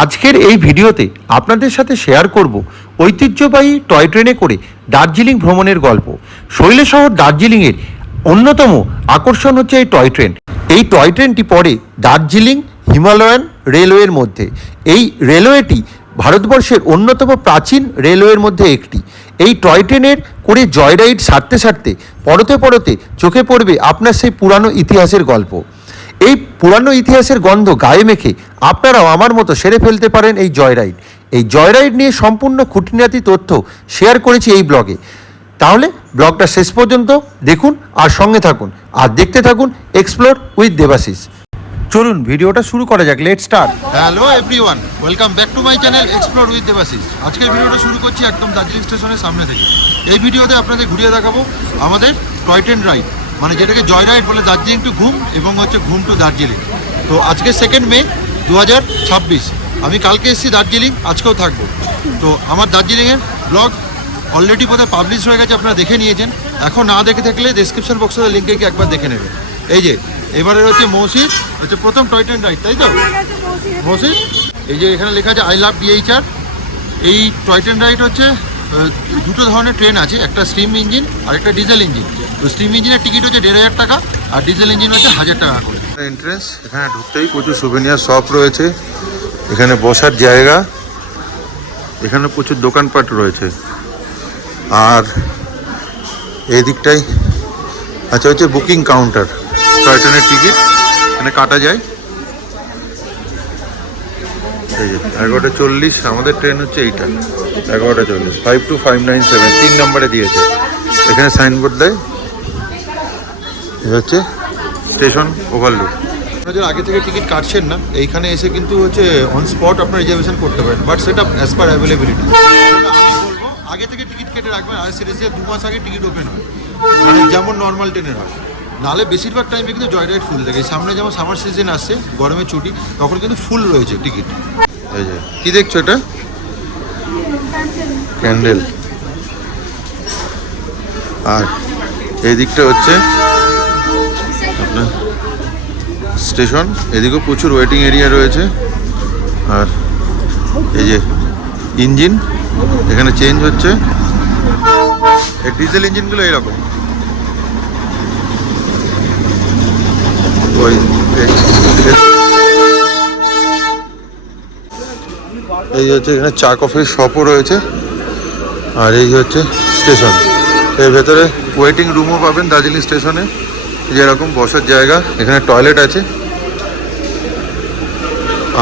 আজকের এই ভিডিওতে আপনাদের সাথে শেয়ার করব ঐতিহ্যবাহী টয় ট্রেনে করে দার্জিলিং ভ্রমণের গল্প। শৈল শহর দার্জিলিংয়ের অন্যতম আকর্ষণ হচ্ছে এই টয় ট্রেন। এই টয় ট্রেনটি পড়ে দার্জিলিং হিমালয়ান রেলওয়ের মধ্যে। এই রেলওয়েটি ভারতবর্ষের অন্যতম প্রাচীন রেলওয়ের মধ্যে একটি। এই টয় ট্রেনের করে জয় রাইড সারতে সারতে পরতে পরতে চোখে পড়বে আপনার সেই পুরানো ইতিহাসের গল্প। এই পুরানো ইতিহাসের গন্ধ গায়ে মেখে আপনারাও আমার মতো সেরে ফেলতে পারেন এই জয় রাইড। এই জয় রাইড নিয়ে সম্পূর্ণ খুঁটিনাটি তথ্য শেয়ার করেছি এই ব্লগে। তাহলে ব্লগটা শেষ পর্যন্ত দেখুন আর সঙ্গে থাকুন, আর দেখতে থাকুন এক্সপ্লোর উইথ দেবাশিস। চলুন ভিডিওটা শুরু করা যাক। Let's start. Hello everyone, welcome back to my channel explore with Debashis. আজকের ভিডিওটা শুরু করছি একদম দার্জিলিং স্টেশনের সামনে থেকে। এই ভিডিওতে আপনাদের ঘুরিয়ে দেখাবো আমাদের টয় ট্রেন রাইড, মানে যেটাকে জয় রাইড বলে, দার্জিলিং টু ঘুম এবং হচ্ছে ঘুম টু দার্জিলিং। তো আজকে 2 মে 2026। আমি কালকে এসেছি দার্জিলিং, আজকেও থাকবো। তো আমার দার্জিলিংয়ের ব্লগ অলরেডি বোধহয় পাবলিশ হয়ে গেছে, আপনারা দেখে নিয়েছেন। এখন না দেখে থাকলে ডেসক্রিপশন বক্সে লিঙ্কে গিয়ে একবার দেখে নেবেন। এই যে এবারের হচ্ছে মৌসির হচ্ছে প্রথম টয় ট্রেন রাইড, তাই তো মৌসির? এই যে এখানে লেখা আছে আই লাভ DHR। এই টয় ট্রেন রাইড হচ্ছে দুটো ধরনের ট্রেন আছে, একটা স্টিম ইঞ্জিন আর একটা ডিজেল ইঞ্জিন। তো স্টিম ইঞ্জিনের টিকিট হচ্ছে 1500 টাকা আর ডিজেল ইঞ্জিন হচ্ছে 1000 টাকা করে। এন্ট্রেন্স, এখানে ঢুকতেই প্রচুর সুভেনিয়ার শপ রয়েছে, এখানে বসার জায়গা, এখানে প্রচুর দোকানপাট রয়েছে। আর এই দিকটাই আচ্ছা হচ্ছে বুকিং কাউন্টার, টয় ট্রেনের টিকিট এখানে কাটা যায়। এই যে 11:40 আমাদের ট্রেন হচ্ছে এইটা, 11:40, 52597 3 নম্বরে দিয়েছে। এখানে সাইনবোর্ড দেয়, হচ্ছে স্টেশন ওভারলুক। আপনারা যারা আগে থেকে টিকিট কাটছেন না, এইখানে এসে কিন্তু হচ্ছে অন স্পট আপনার রিজার্ভেশন করতে পারেন, বাট সেটা অ্যাজ পার অ্যাভেলেবিলিটি। আমি বলবো আগে থেকে টিকিট কেটে রাখবেন, আর সিরিজে 2 মাস আগে টিকিট ওপেন হয়, মানে যেমন নর্মাল ট্রেনের হয়। নাহলে বেশিরভাগ টাইমে কিন্তু জয় রাইড ফুল থাকে। সামনে যেমন সামার সিজন আসছে, গরমের ছুটি, তখন কিন্তু ফুল রয়েছে টিকিট। এই যে কি দেখছো, এটা ক্যান্ডেল। আর এই দিকটা হচ্ছে আপনার স্টেশন, এদিকেও প্রচুর ওয়েটিং এরিয়া রয়েছে। আর এই যে ইঞ্জিন এখানে চেঞ্জ হচ্ছে, এই ডিজেল ইঞ্জিনগুলো এইরকম। এই হচ্ছে এখানে চা কফির শপও রয়েছে। আর এই হচ্ছে স্টেশন, এর ভেতরে ওয়েটিং রুমও পাবেন দার্জিলিং স্টেশনে, যেরকম বসার জায়গা, এখানে টয়লেট আছে।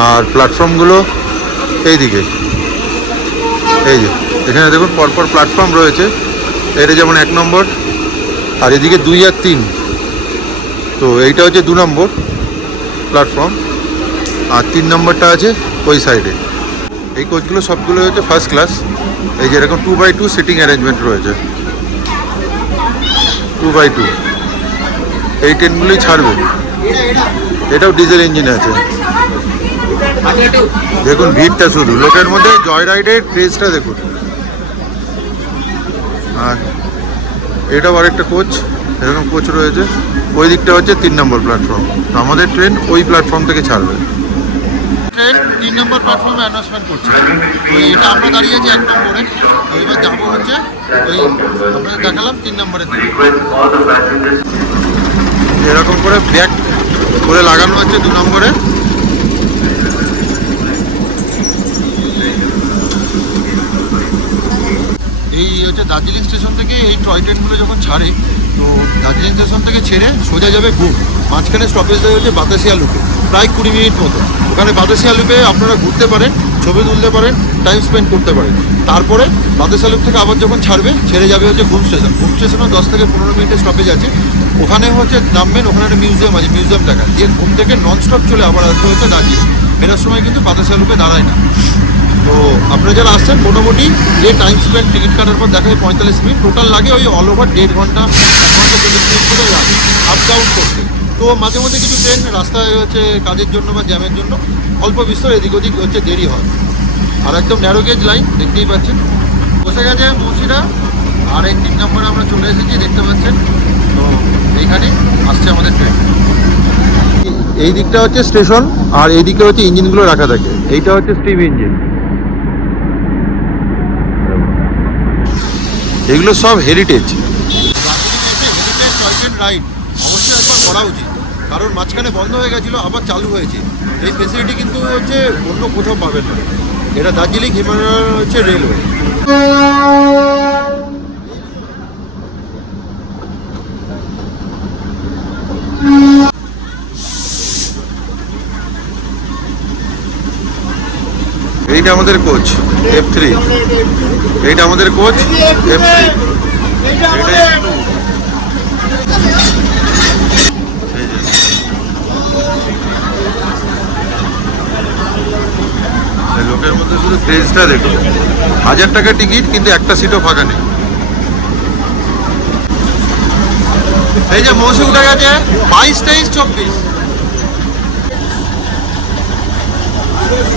আর প্ল্যাটফর্মগুলো এই দিকে, এই যে এখানে দেখুন পরপর প্ল্যাটফর্ম রয়েছে। এটা যেমন 1 নম্বর, আর এদিকে 2 আর 3। তো এইটা হচ্ছে 2 নম্বর প্ল্যাটফর্ম, আর 3 নম্বরটা আছে ওই সাইডে। এই কোচগুলো সবগুলো হচ্ছে ফার্স্ট ক্লাস। এই যে এরকম 2x2 সিটিং অ্যারেঞ্জমেন্ট রয়েছে, 2x2। এই ট্রেনগুলোই ছাড়বে। এটাও ডিজেল ইঞ্জিন আছে। দেখুন ভিড়টা শুধু, লোকের মধ্যে জয় রাইডের ক্রেজটা দেখুন। আর এটাও আরেকটা কোচ, এরকম কোচ রয়েছে। ওই দিকটা হচ্ছে 3 নম্বর প্ল্যাটফর্ম। আমাদের ট্রেন ওই প্ল্যাটফর্ম থেকে ছাড়বে। ট্রেন 3 নম্বর প্ল্যাটফর্মে অ্যানাউন্সমেন্ট করছে। তো এটা আমরা দাঁড়িয়ে আছি 1 নম্বরে। এবার যাবো হচ্ছে ওই আপনাদের দেখালাম 3 নম্বরের দিকে। এরকম করে ব্যাগ করে লাগানো হচ্ছে 2 নম্বরে। এই হচ্ছে দার্জিলিং স্টেশন থেকে এই টয় ট্রেনগুলো যখন ছাড়ে, তো দার্জিলিং স্টেশন থেকে ছেড়ে সোজা যাবে ঘুম। মাঝখানে স্টপেজ দেওয়া হচ্ছে বাতাসিয়া লুপে, প্রায় 20 মিনিট মতো। ওখানে বাতাসিয়া লুপে আপনারা ঘুরতে পারেন, ছবি তুলতে পারেন, টাইম স্পেন্ড করতে পারেন। তারপরে বাতাসিয়া লুপ থেকে আবার যখন ছাড়বে, ছেড়ে যাবে হচ্ছে ঘুম স্টেশন। ঘুম স্টেশনও 10 থেকে 15 মিনিটের স্টপেজ আছে। ওখানে হচ্ছে নামবেন, ওখানে একটা মিউজিয়াম আছে, মিউজিয়াম দেখা দিয়ে ঘুম থেকে নন স্টপ চলে আবার আসতে হচ্ছে দার্জিলিং। ফেরার সময় কিন্তু বাতাসিয়া লুপে দাঁড়ায় না। তো আপনারা যারা আসছেন, মোটামুটি যে টাইম স্পেন্ড টিকিট কাটার পর দেখা যায় 45 মিনিট টোটাল লাগে। ওই অল ওভার 1.5 ঘন্টা 40 মিনিট করে লাগে আপ ডাউন করতে। তো মাঝে মধ্যে কিছু ট্রেন রাস্তায় হচ্ছে কাজের জন্য বা জ্যামের জন্য অল্প বিস্তর এদিক ওদিক হচ্ছে দেরি হয়। আর একদম ন্যারো গেজ লাইন দেখতেই পাচ্ছেন। বসে গেছে মৌসিরা। আর এই 3 নম্বরে আমরা চলে এসেছি, দেখতে পাচ্ছেন। তো এইখানে আসছে আমাদের ট্রেন। এই দিকটা হচ্ছে স্টেশন আর এই দিকে হচ্ছে ইঞ্জিনগুলো রাখা থাকে। এইটা হচ্ছে স্টিম ইঞ্জিন। এগুলো সব heritage. Heritage toy train ride অবশ্যই একবার করা উচিত, কারণ মাঝখানে বন্ধ হয়ে গেছিলো, আবার চালু হয়েছে। এই ফেসিলিটি কিন্তু হচ্ছে অন্য কোথাও পাবেন না। এটা দার্জিলিং হিমালয় হচ্ছে রেলওয়ে। এইটা আমাদের কোচ F3, এইটা আমাদের কোচ F3, লোকের মধ্যে শুধু ক্রেজটা দেখো। 1000 টাকা টিকিট, কিন্তু একটা সিটও ফাঁকা নেই। এই যে মৌসুম উঠে গেছে 22, 23, 24।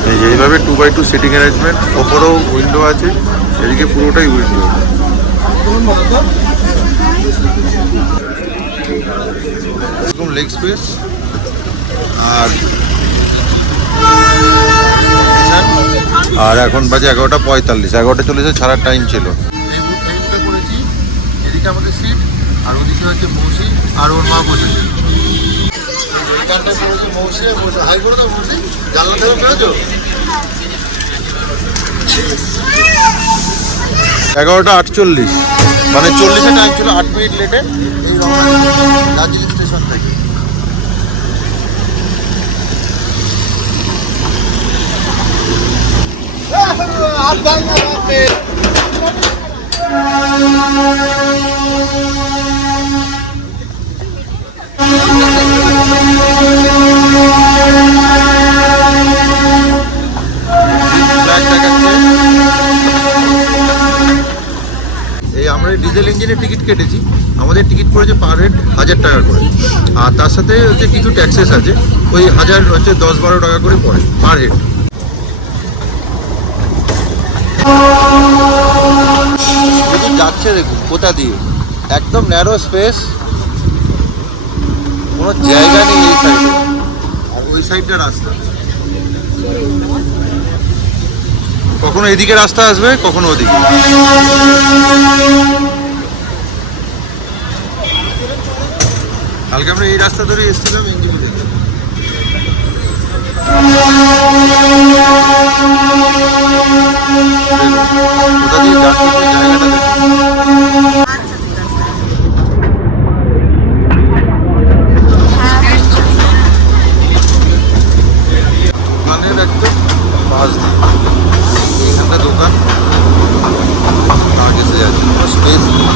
এই যে এইভাবে 2x2 সিটিং অ্যারেঞ্জমেন্ট, ওপরেও উইন্ডো আছে, এদিকে পুরোটাই উইন্ডো। এরকম লেগ স্পেস। আর এখন বাজে 11:45, 11:40 ছাড়ার টাইম ছিল। এই টাইমটা করেছি, এদিকে আমাদের সিট আর ওদিকে হচ্ছে মৌসি আর ওর মা বসেছে। মৌসি হাই করে দাও, মৌসি জানলা থেকে পেয়েছো। 11:48, মানে 40-এ টাইম ছিল, 8 মিনিট লেটে এই দার্জিলিং স্টেশন থেকে। এই আমরা ডিজেল ইঞ্জিনের টিকিট কেটেছি, আমাদের টিকিট পড়েছে পার হেড 1000 টাকা করে। আর তার সাথে হচ্ছে কিছু ট্যাক্সেস আছে, ওই 1000 হচ্ছে 10-12 টাকা করে পড়ে পার হেড। যাচ্ছে দেখুন কোথা দিয়ে, একদম ন্যারো স্পেস, কোনো জায়গা নেই এই সাইডে, আর ওই সাইডটা রাস্তা। কখনো এদিকে রাস্তা আসবে, কখনো ওদিকে। কালকে আমরা এই রাস্তা ধরে এসেছিলাম ইঞ্জিন দেখতে। কোথা দিয়ে যাচ্ছে জায়গাটা দেখুন। দোকানের একদম পাশ দিয়ে এইখানটা দোকান, আগে সে যাচ্ছে কোনো স্পেস নেই।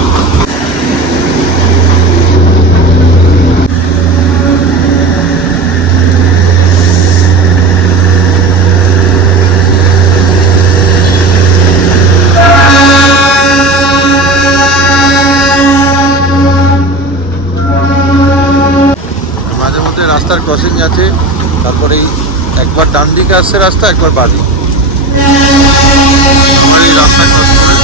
মাঝে মধ্যে রাস্তার ক্রসিং আছে, তারপরে একবার ডান দিকে আসছে রাস্তা, একবার বাদি। আমার এই রাস্তা ক্রস করে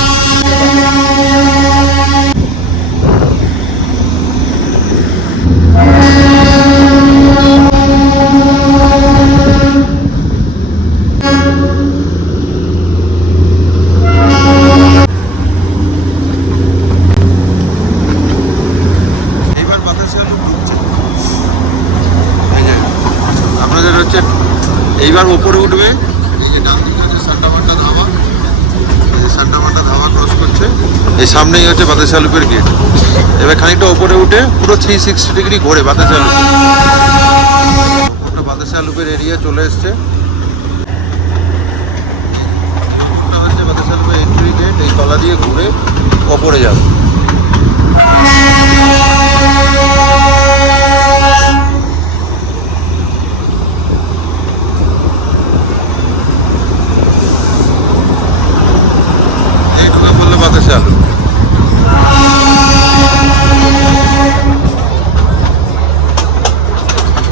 এইবার বাতাসে আলো ঢুকছে। আপনাদের হচ্ছে এইবার ওপরে উঠবে, এই যে ডান দিকে হচ্ছে সান্টামান্টা ধাবা, এই সান্টামান্টা ধাবা ক্রস করছে, এই সামনেই হচ্ছে বাতাসা লুপের গেট। এবার খানিকটা ওপরে উঠে পুরো 360 ডিগ্রি ঘোরে বাতাসা লুপ, ওটা বাতাসা লুপের এরিয়া চলে এসছে। হচ্ছে বাতাসা লুপের এন্ট্রি গেট, এই তলা দিয়ে ঘুরে ওপরে যাবে।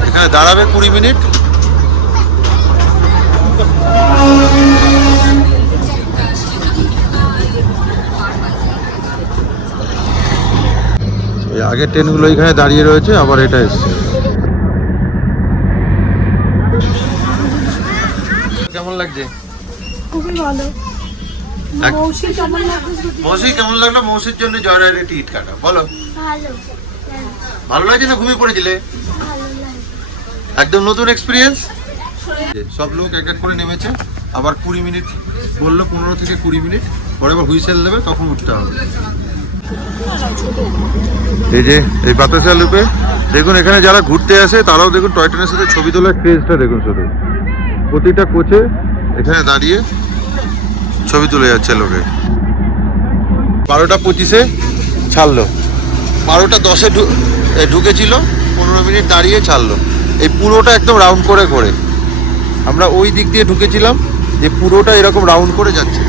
এখানে দাঁড়াবে 20 মিনিট। এই আগের ট্রেনগুলো এখানে দাঁড়িয়ে রয়েছে, আবার এটা এসছে। কেমন লাগছে? খুবই ভালো। মৌসি কেমন লাগছে? মৌসি কেমন লাগলো? মৌসির জন্য জয়রাইডে টিকিট কাটা, বলো। ভালো। ভালো লাগছে না ঘুমিয়ে পড়েছিলে? ভালো লাগে। একদম নতুন এক্সপিরিয়েন্স। সব লোক এক এক করে নেমেছে, আবার 20 মিনিট বললো, 15 থেকে 20 মিনিট পরে আবার হুইসেল দেবে, তখন উঠতে হবে। এই যে এই বাতাসা লুপে দেখুন, এখানে যারা ঘুরতে আসে তারাও দেখুন টয় ট্রেনের সাথে ছবি তোলার ক্রেজটা দেখুন। শুধু প্রতিটা কোচে এখানে দাঁড়িয়ে ছবি তুলে যাচ্ছে লোকে। 12:25-এ ছাড়লো, 12:10-এ ঢুকেছিল, 15 মিনিট দাঁড়িয়ে ছাড়লো। এই পুরোটা একদম রাউন্ড করে করে আমরা ওই দিক দিয়ে ঢুকেছিলাম, যে পুরোটা এরকম রাউন্ড করে যাচ্ছে।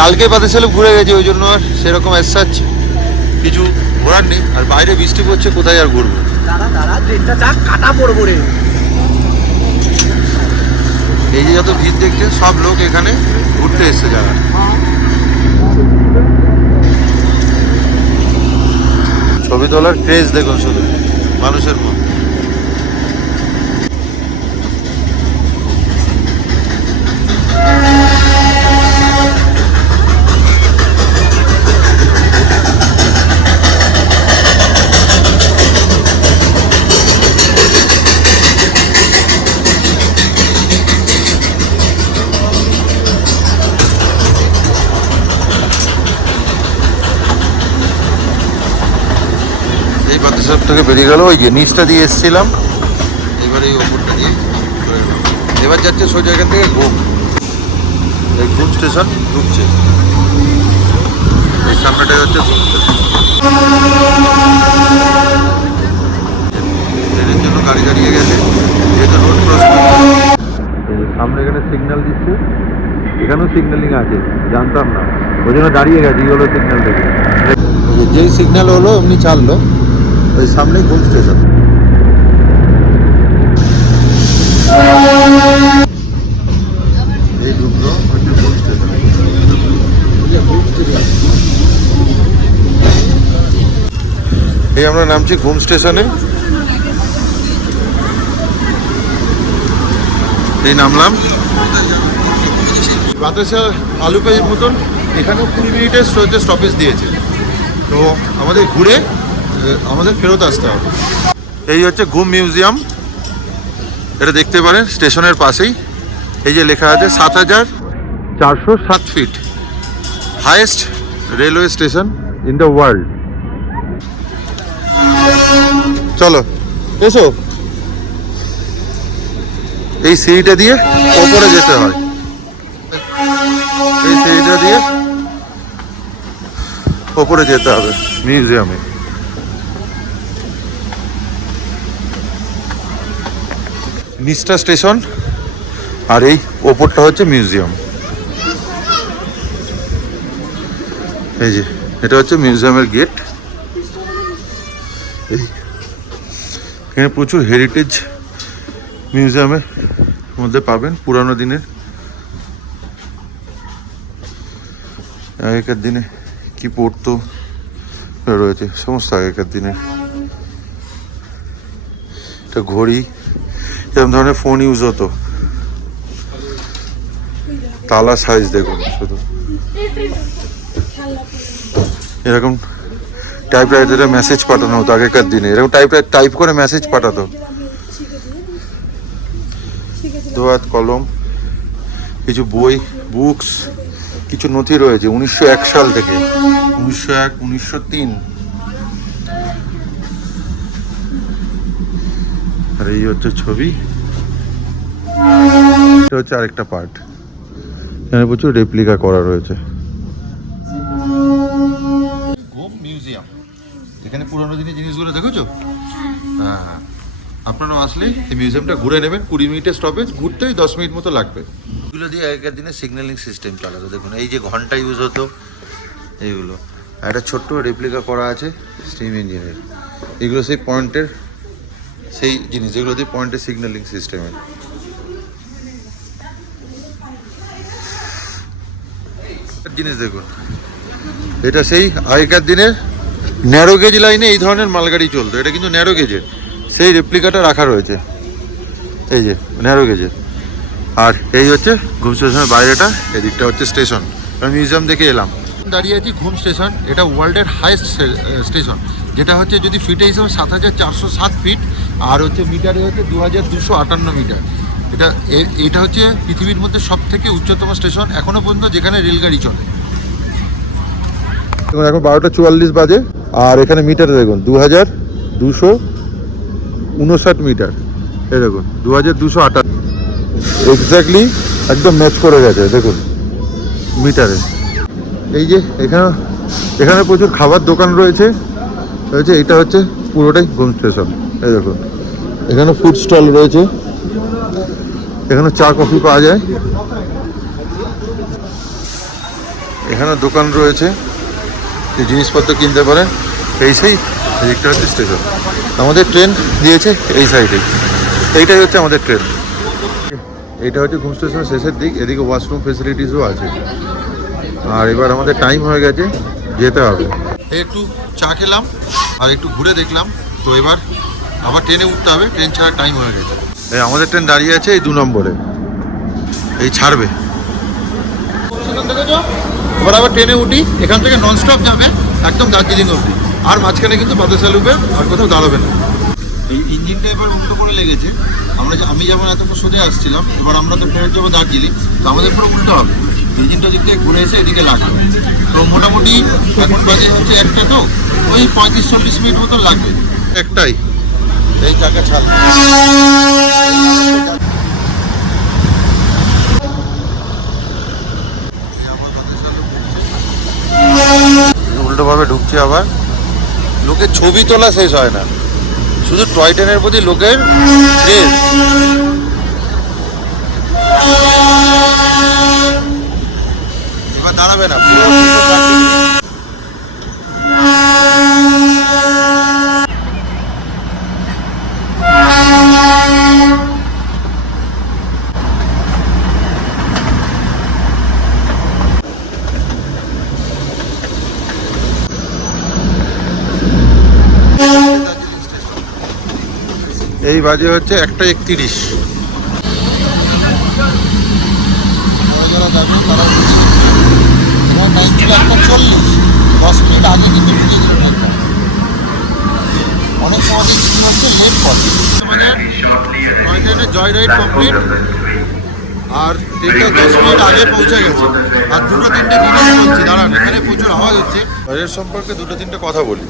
কালকে বাতাসে ঘুরে গেছে, ওই জন্য আর সেরকম অ্যাজ কিছু ঘোরার নেই। আর বাইরে বৃষ্টি পড়ছে, কোথায় আর ঘুরবো। এই যে যত ভিড় দেখছে, সব লোক এখানে ঘুরতে এসছে যারা। ছবি তোলার ক্রেজ দেখুন শুধু মানুষের মধ্যে। এই বাতাসের থেকে বেরিয়ে গেল, ওই যে নিচটা দিয়ে এসেছিলাম, এবার এই ওপরটা দিয়ে চলে গেলাম। এবার যাচ্ছে সোজা এখান থেকে ঘুম, এই ঘুম স্টেশন ঢুকছে। এই সামনেটাই হচ্ছে ঘুম স্টেশন। ট্রেনের জন্য গাড়ি দাঁড়িয়ে গেছে, যেহেতু রোড ক্রস সামনে এখানে সিগন্যাল দিচ্ছে, এখানেও সিগন্যালিং আছে, জানতাম না, ওই জন্য দাঁড়িয়ে গেছে। এই হলো সিগন্যাল দেখে, যেই সিগন্যাল হলো এমনি ছাড়লো। ওই সামনেই ঘুম স্টেশন। এই ঢুকলো হচ্ছে ঘুম স্টেশন। এই আমরা নামছি ঘুম স্টেশনে, এই নামলাম। বাতাসা আলুপের মতন এখানেও 20 মিনিটের স্টপেজ দিয়েছে, তো আমাদের ঘুরে আমাদের ফেরত আসতে হবে। এই হচ্ছে ঘুম মিউজিয়াম, এটা দেখতে পারেন স্টেশনের পাশেই। এই যে লেখা আছে 7407 feet, highest railway station in the world. চলো এসো। এই সিঁড়িটা দিয়ে ওপরে যেতে হয়, এই সিঁড়িটা দিয়ে ওপরে যেতে হবে মিউজিয়ামে। নিচটা স্টেশন আর এই ওপরটা হচ্ছে মিউজিয়াম। এই যে এটা হচ্ছে মিউজিয়ামের গেট। এই এখানে প্রচুর হেরিটেজ মিউজিয়ামের মধ্যে পাবেন পুরানো দিনের, আগেকার দিনে কি পড়তো রয়েছে সমস্ত আগেকার দিনের। এটা ঘড়ি, এরকম ধরনের ফোন ইউজ হতো। তালা সাইজ দেখুন শুধু, এরকম টাইপরাইটারে মেসেজ পাঠানো হতো আগেকার দিনে, এরকম টাইপ করে মেসেজ পাঠাতো। দোয়াত কলম, কিছু বই, বুকস, কিছু নথি রয়েছে 1901 সাল থেকে, 1901, 1903। আর এই হচ্ছে ছবি, এটা হচ্ছে আরেকটা পার্ট, এখানে প্রচুর রেপ্লিকা করা রয়েছে। ঘুম মিউজিয়াম, এখানে পুরোনো দিনের জিনিসগুলো দেখেছো? হ্যাঁ, আপনারাও আসলে এই মিউজিয়ামটা ঘুরে নেবেন। 20 মিনিটের স্টপেজ, ঘুরতেই 10 মিনিট মতো লাগবে। এগুলো দিয়ে আগেকার দিনে সিগন্যালিং সিস্টেম চালাতো। দেখুন এই যে ঘন্টা ইউজ হতো, এইগুলো একটা ছোট্ট রেপ্লিকা করা আছে স্টিম ইঞ্জিনের। এগুলো সেই পয়েন্টের সেই জিনিস, যেগুলো দিয়ে পয়েন্টের সিগন্যালিং সিস্টেমের। জিনিস দেখুন, এটা সেই আগেকার দিনের ন্যারো গেজ লাইনে এই ধরনের মালগাড়ি চলতো। এটা কিন্তু ন্যারো গেজের, সেই রেপ্লিকাটা রাখা রয়েছে। এই যে ন্যারো গেজের, আর এই হচ্ছে ঘুম স্টেশনের বাইরেটা, এদিকটা হচ্ছে স্টেশন। আমি মিউজিয়াম দেখে এলাম। দাঁড়িয়ে আছি ঘুম স্টেশন, এটা ওয়ার্ল্ডের হাইয়েস্ট স্টেশন, যেটা হচ্ছে যদি ফিটে হিসাবে 7407 ফিট, আর হচ্ছে মিটারে হচ্ছে 2258 মিটার। এটা হচ্ছে পৃথিবীর মধ্যে সব থেকে উচ্চতম স্টেশন এখনো পর্যন্ত, যেখানে রেলগাড়ি চলে। এখন 12:44 বাজে, আর এখানে মিটারে দেখুন 2259 মিটার। এই দেখুন 2258, এক্স্যাক্টলি একদম ম্যাচ করে গেছে দেখুন মিটারে। এই যে এখানে প্রচুর খাবার দোকান রয়েছে। এটা হচ্ছে পুরোটাই ঘুম স্টেশন। এই দেখুন এখানে ফুড স্টল রয়েছে, এখানে চা কফি পাওয়া যায়, এখানে দোকান রয়েছে, এই জিনিসপত্র কিনতে পারেন। এইদিকটা হচ্ছে স্টেশন। আমাদের ট্রেন দিয়েছে এই সাইডে, এইটাই হচ্ছে আমাদের ট্রেন। এইটা হচ্ছে ঘুম স্টেশনের শেষের দিক, এদিকে ওয়াশরুম ফেসিলিটিসও আছে। আর এবার আমাদের টাইম হয়ে গেছে, যেতে হবে। একটু চা খেলাম আর একটু ঘুরে দেখলাম, তো এবার আবার ট্রেনে উঠতে হবে, ট্রেন ছাড়ার টাইম হয়ে গেছে। এই আমাদের ট্রেন দাঁড়িয়ে আছে এই 2 নম্বরে, এই ছাড়বে। এবার আবার ট্রেনে উঠি, এখান থেকে ননস্টপ যাবে একদম দার্জিলিং অবধি, আর মাঝখানে কিন্তু বাতাসা লুপে আর কোথাও দাঁড়াবে না। এই ইঞ্জিনটা এবার উল্টো করে লেগেছে। আমি যেমন এতক্ষণ সোজা আসছিলাম, এবার আমরা তো ফেরত যাবো দার্জিলিং, তো আমাদের পুরো উল্টো হবে। ইঞ্জিনটা দিক থেকে ঘুরে এসে এদিকে লাগবে, তো মোটামুটি এখন বাজে হচ্ছে একটা, তো ওই 35-40 মিনিট মতো লাগবে। একটাই এই চাকা ছাড় উল্টোভাবে ঢুকছে। আবার লোকের ছবি তোলা শেষ হয় না, শুধু টয় ট্রেনের প্রতি লোকের ক্রেজ। এবার দাঁড়াবে না পুরো। এই বাজে হচ্ছে 1:31। যারা যাবেন তারা 1:40, 10 মিনিট আগে কিন্তু ঢুকে গেল ট্রেনটা। অনেক সময় দেখছি হচ্ছে লেট করে। ট্রেনের জয় রাইড কমপ্লিট, আর ট্রেনটা 10 মিনিট আগে পৌঁছে গেছে। আর 2-3টে ডিটেলস বলছি, দাঁড়ান, এখানে প্রচুর আওয়াজ হচ্ছে। ট্রেনের সম্পর্কে 2-3টে কথা বলি।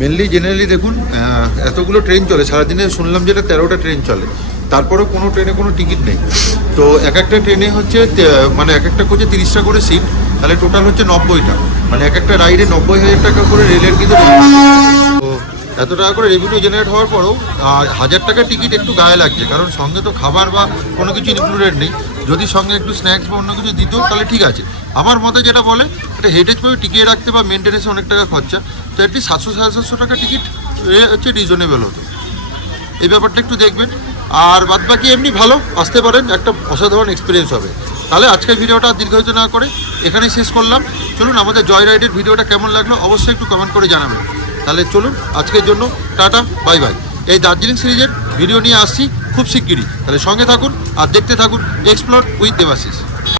মেনলি জেনারেলি দেখুন, এতগুলো ট্রেন চলে সারাদিনে, শুনলাম যেটা 13টা ট্রেন চলে, তারপরেও কোনো ট্রেনে কোনো টিকিট নেই। তো এক একটা ট্রেনে হচ্ছে মানে এক একটা কোচে 30টা করে সিট, তাহলে টোটাল হচ্ছে 90টা, মানে এক একটা রাইডে 90,000 টাকা করে রেলের কিন্তু। তো এত টাকা করে রেভিনিউ জেনারেট হওয়ার পরেও 1000 টাকা টিকিট একটু গায়ে লাগছে, কারণ সঙ্গে তো খাবার বা কোনো কিছু ইনক্লুডেড নেই। যদি সঙ্গে একটু স্ন্যাক্স বা অন্য কিছু দিত তাহলে ঠিক আছে। আমার মতে যেটা বলে, এটা হেরিটেজ পাবে টিকিয়ে রাখতে বা মেনটেন্যান্সে অনেক টাকা খরচা, তো এটি 700-750 টাকা টিকিট হচ্ছে রিজনেবল হতো। এই ব্যাপারটা একটু দেখবেন। আর বাদবাকি এমনি ভালো, আসতে পারেন, একটা অসাধারণ এক্সপিরিয়েন্স হবে। তাহলে আজকের ভিডিওটা দীর্ঘায়িত না করে এখানেই শেষ করলাম। চলুন, আমাদের জয় রাইডের ভিডিওটা কেমন লাগলো অবশ্যই একটু কমেন্ট করে জানাবেন। তাহলে চলুন, আজকের জন্য টাটা, বাই বাই। এই দার্জিলিং সিরিজের ভিডিও নিয়ে আসছি খুব শিগগিরই, তাহলে সঙ্গে থাকুন আর দেখতে থাকুন এক্সপ্লোর উইথ দেবাশিস।